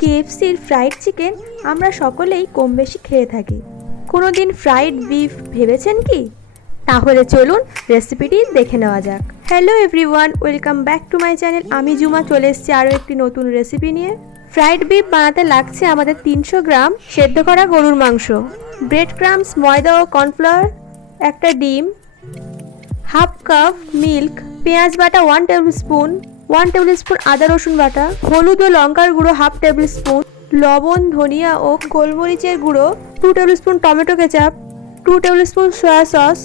কেএফসির fried chicken আমরা সকলেই কম বেশি খেয়ে থাকি। কোনোদিন ফ্রাইড বিফ ভেবেছেন কি? তাহলে চলুন রেসিপিটি দেখে নেওয়া যাক। Hello everyone, welcome back to my channel. আমি জুমা চলে এসেছি আরও একটি নতুন রেসিপি নিয়ে। ফ্রাইড বিফ বানাতে লাগছে আমাদের 300 গ্রাম সেদ্ধ করা গরুর মাংস, ব্রেড ক্রাম্বস, ময়দা ও কর্নফ্লাওয়ার, একটা ডিম, হাফ কাপ মিল্ক, পেঁয়াজ বাটা 1 টেবিল স্পুন, 1 টেবিল স্পুন আদা রসুন বাটা, হলুদ ও লঙ্কার গুঁড়ো হাফ টেবিল স্পুন, লবণ, ধনিয়া ও গোলমরিচের গুঁড়ো 2 tablespoon, tomato ketchup 2 tablespoon, soya sauce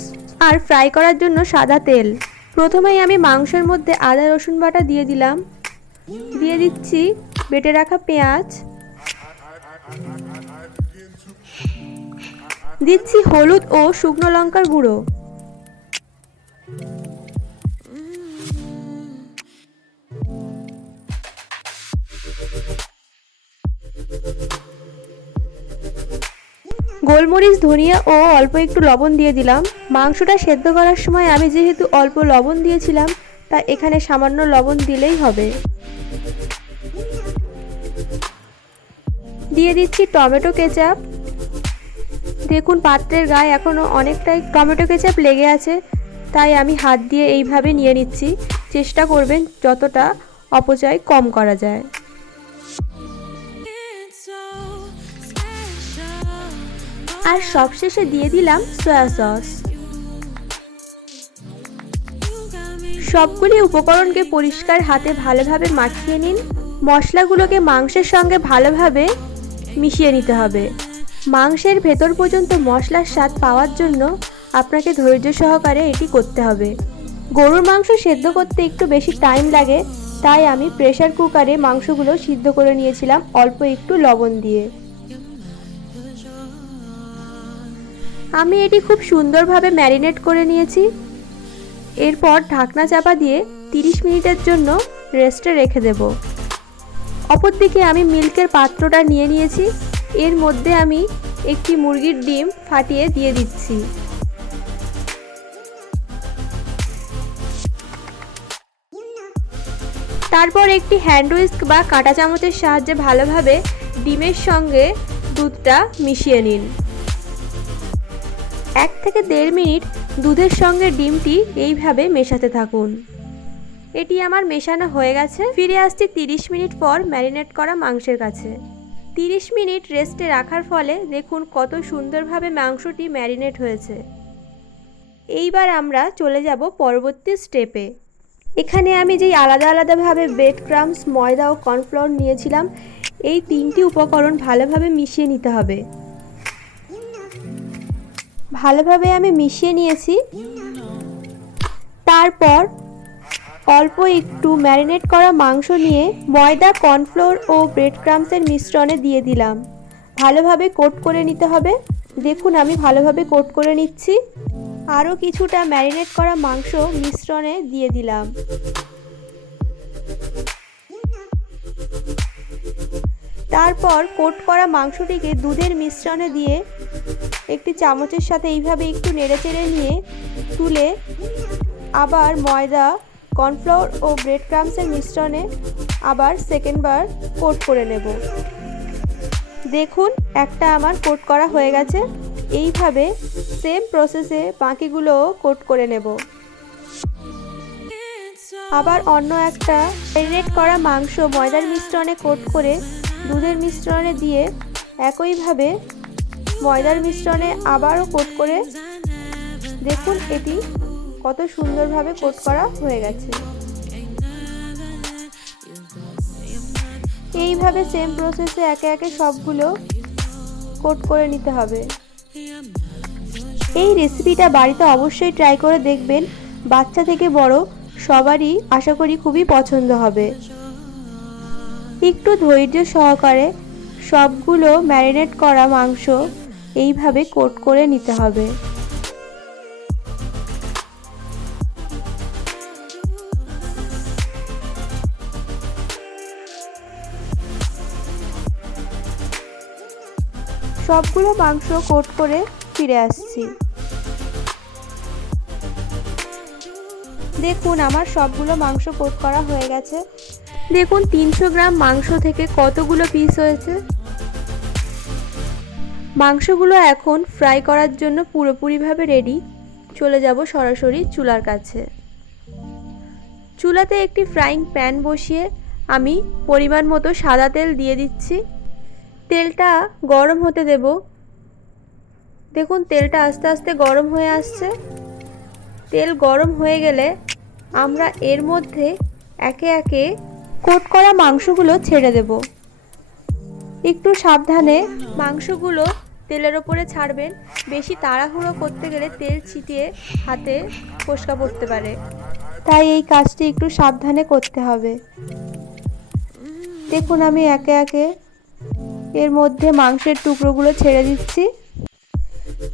আর ফ্রাই করার জন্য সাদা তেল। প্রথমেই আমি মাংসের মধ্যে আদা রসুন বাটা দিয়ে দিলাম। দিয়ে দিচ্ছি বেটে রাখা পেঁয়াজ, দিচ্ছি হলুদ ও শুকনো লঙ্কার গুঁড়ো, গোলমরিচ, ধনিয়া ও অল্প একটু লবণ দিয়ে দিলাম। মাংসটা সেদ্ধ করার সময় আমি যেহেতু অল্প লবণ দিয়েছিলাম, তা এখানে সামান্য লবণ দিলেই হবে। দিয়ে দিচ্ছি টমেটো কেচাপ। দেখুন পাত্রের গায়ে এখনও অনেকটাই টমেটো কেচাপ লেগে আছে, তাই আমি হাত দিয়ে এইভাবে নিয়ে নিচ্ছি। চেষ্টা করবেন যতটা অপচয় কম করা যায়। আর সবশেষে দিয়ে দিলাম সয়া সস। সবগুলি উপকরণকে পরিষ্কার হাতে ভালোভাবে মাখিয়ে নিন। মশলাগুলোকে মাংসের সঙ্গে ভালোভাবে মিশিয়ে নিতে হবে। মাংসের ভেতর পর্যন্ত মশলার স্বাদ পাওয়ার জন্য আপনাকে ধৈর্য সহকারে এটি করতে হবে। গরুর মাংস সেদ্ধ করতে একটু বেশি টাইম লাগে, তাই আমি প্রেসার কুকারে মাংসগুলো সিদ্ধ করে নিয়েছিলাম অল্প একটু লবণ দিয়ে। আমি এটি খুব সুন্দরভাবে ম্যারিনেট করে নিয়েছি। এরপর ঢাকনা চাপা দিয়ে 30 মিনিটের জন্য রেস্টে রেখে দেব। অপরদিকে আমি মিল্কের পাত্রটা নিয়ে নিয়েছি। এর মধ্যে আমি একটি মুরগির ডিম ফাটিয়ে দিয়ে দিচ্ছি। তারপর একটি হ্যান্ড হুইস্ক বা কাঁটা চামচের সাহায্যে ভালোভাবে ডিমের সঙ্গে দুধটা মিশিয়ে নিন। 1 থেকে 1.5 মিনিট দুধের সঙ্গে ডিমটি এইভাবে মেশাতে থাকুন। এটি আমার মেশানো হয়ে গেছে। ফিরে আসছি 30 মিনিট পর ম্যারিনেট করা মাংসের কাছে। 30 মিনিট রেস্টে রাখার ফলে দেখুন কত সুন্দরভাবে মাংসটি ম্যারিনেট হয়েছে। এইবার আমরা চলে যাব পরবর্তী স্টেপে। এখানে আমি যেই আলাদা আলাদাভাবে ব্রেড ক্রাম্বস, ময়দা ও কর্নফ্লাওয়ার নিয়েছিলাম, এই 3টি উপকরণ ভালোভাবে মিশিয়ে নিতে হবে। ভালোভাবে আমি মিশিয়ে নিয়েছি। তারপর অল্প একটু ম্যারিনেট করা মাংস নিয়ে ময়দা, কর্নফ্লাওয়ার ও ব্রেড ক্রাম্বসের মিশ্রণে দিয়ে দিলাম। ভালোভাবে কোট করে নিতে হবে। দেখুন আমি ভালোভাবে কোট করে নিচ্ছি। আরও কিছুটা ম্যারিনেট করা মাংস মিশ্রণে দিয়ে দিলাম। তারপর কোট করা মাংসটিকে দুধের মিশ্রণে দিয়ে একটি চামচের সাথে এইভাবে একটু নেড়েচেড়ে নিয়ে তুলে আবার ময়দা, কর্নফ্লাওয়ার ও ব্রেড ক্রাম্বসের মিশ্রণে আবার সেকেন্ডবার কোট করে নেব। দেখুন একটা আমার কোট করা হয়ে গেছে। এইভাবে সেম প্রসেসে বাকিগুলোও কোট করে নেব। আবার অন্য একটা ম্যারিনেট করা মাংস ময়দার মিশ্রণে কোট করে দুধের মিশ্রণে দিয়ে একইভাবে ময়দার মিশ্রণে আবারও কোট করে দেখুন এটি কত সুন্দরভাবে কোট করা হয়ে গেছে। এইভাবে সেম প্রসেসে একে একে সবগুলো কোট করে নিতে হবে। এই রেসিপিটা বাড়িতে অবশ্যই ট্রাই করে দেখবেন। বাচ্চা থেকে বড় সবারই আশা করি খুবই পছন্দ হবে। একটু ধৈর্য সহকারে সবগুলো ম্যারিনেট করা মাংস এইভাবে কোট করে নিতে হবে। সবগুলো মাংস কোট করে ফিরে আসছি। দেখুন আমার সবগুলো মাংস কোট করা হয়ে গেছে। দেখুন 300 গ্রাম মাংস থেকে কতগুলো পিস হয়েছে। মাংসগুলো এখন ফ্রাই করার জন্য পুরোপুরিভাবে রেডি। চলে যাব সরাসরি চুলার কাছে। চুলাতে একটি ফ্রাইং প্যান বসিয়ে আমি পরিমাণ মতো সাদা তেল দিয়ে দিচ্ছি। তেলটা গরম হতে দেব। দেখুন তেলটা আস্তে আস্তে গরম হয়ে আসছে। তেল গরম হয়ে গেলে আমরা এর মধ্যে একে একে কোট করা মাংসগুলো ছেড়ে দেব। একটু সাবধানে মাংসগুলো তেলের ওপরে ছাড়বেন। বেশি তাড়াহুড়ো করতে গেলে তেল ছিটিয়ে হাতে ফোসকা পড়তে পারে, তাই এই কাজটি একটু সাবধানে করতে হবে। দেখুন আমি একে একে এর মধ্যে মাংসের টুকরোগুলো ছেড়ে দিচ্ছি।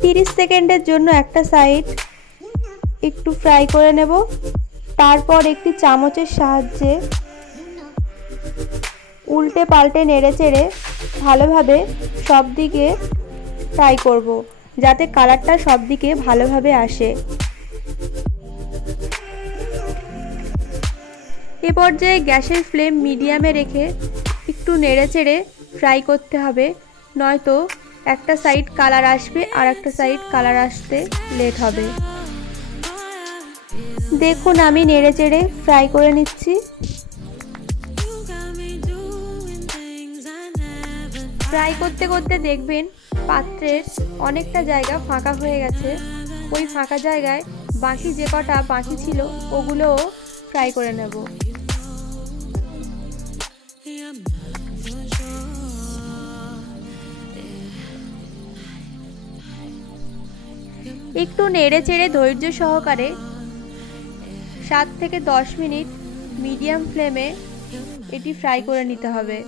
30 সেকেন্ডের জন্য একটা সাইড একটু ফ্রাই করে নেব। তারপর একটি চামচের সাহায্যে উল্টে পাল্টে নেড়ে চেড়ে ভালোভাবে সব দিকে ফ্রাই করব, যাতে কালারটা সব দিকে ভালোভাবে আসে। এ পর্যায়ে গ্যাসের ফ্লেম মিডিয়ামে রেখে একটু নেড়ে চেড়ে ফ্রাই করতে হবে, নয়তো একটা সাইড কালার আসবে আর একটা সাইড কালার আসতে লেট হবে। দেখুন আমি নেড়ে চেড়ে ফ্রাই করে নিচ্ছি। ফ্রাই করতে করতে দেখবেন পাত্রের অনেকটা জায়গা ফাঁকা হয়ে গেছে। ওই ফাঁকা জায়গায় বাকি যে কটা বাকি ছিল ওগুলোও ফ্রাই করে নেব। একটু নেড়ে চেড়ে ধৈর্য সহকারে 7 থেকে 10 মিনিট মিডিয়াম ফ্লেমে এটি ফ্রাই করে নিতে হবে।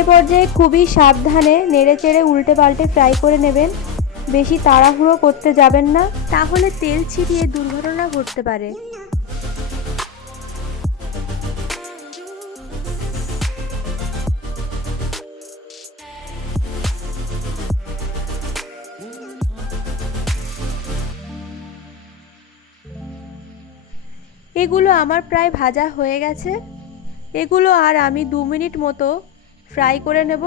এ পর্যায়ে খুবই সাবধানে নেড়ে চেড়ে উল্টে পাল্টে ফ্রাই করে নেবেন। বেশি তাড়াহুড়ো করতে যাবেন না, তাহলে তেল ছিটিয়ে দুর্ঘটনা ঘটতে পারে। এগুলো আমার প্রায় ভাজা হয়ে গেছে। এগুলো আর আমি 2 মিনিট মতো ফ্রাই করে নেব।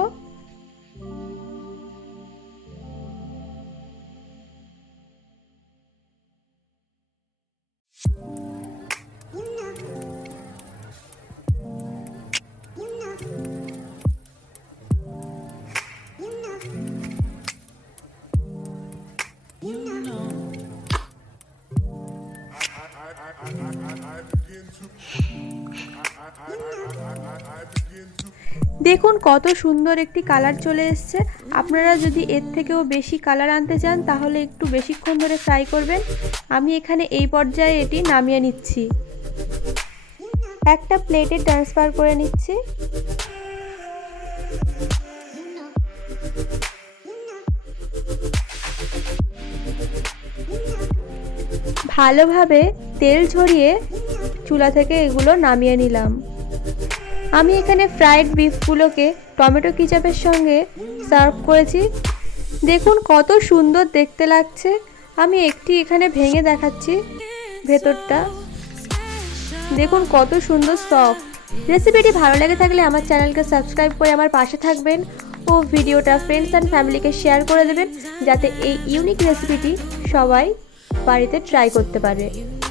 দেখুন কত সুন্দর একটি কালার চলে এসেছে। আপনারা যদি এর থেকেও বেশি কালার আনতে চান তাহলে একটু বেশিক্ষণ ধরে ফ্রাই করবেন। আমি এখানে এই পর্যায়ে এটি নামিয়ে নিচ্ছি। একটা প্লেটে ট্রান্সফার করে নিচ্ছি। ভালোভাবে তেল ঝরিয়ে চুলা থেকে এগুলো নামিয়ে নিলাম। আমি এখানে ফ্রাইড বিফগুলোকে টমেটো কেচাপের সঙ্গে সার্ভ করেছি। দেখুন কত সুন্দর দেখতে লাগছে। আমি একটি এখানে ভেঙে দেখাচ্ছি ভেতরটা। দেখুন কত সুন্দর সফট। রেসিপিটি ভালো লেগে থাকলে আমার চ্যানেলকে সাবস্ক্রাইব করে আমার পাশে থাকবেন ও ভিডিওটা ফ্রেন্ডস অ্যান্ড ফ্যামিলিকে শেয়ার করে দেবেন, যাতে এই ইউনিক রেসিপিটি সবাই বাড়িতে ট্রাই করতে পারে।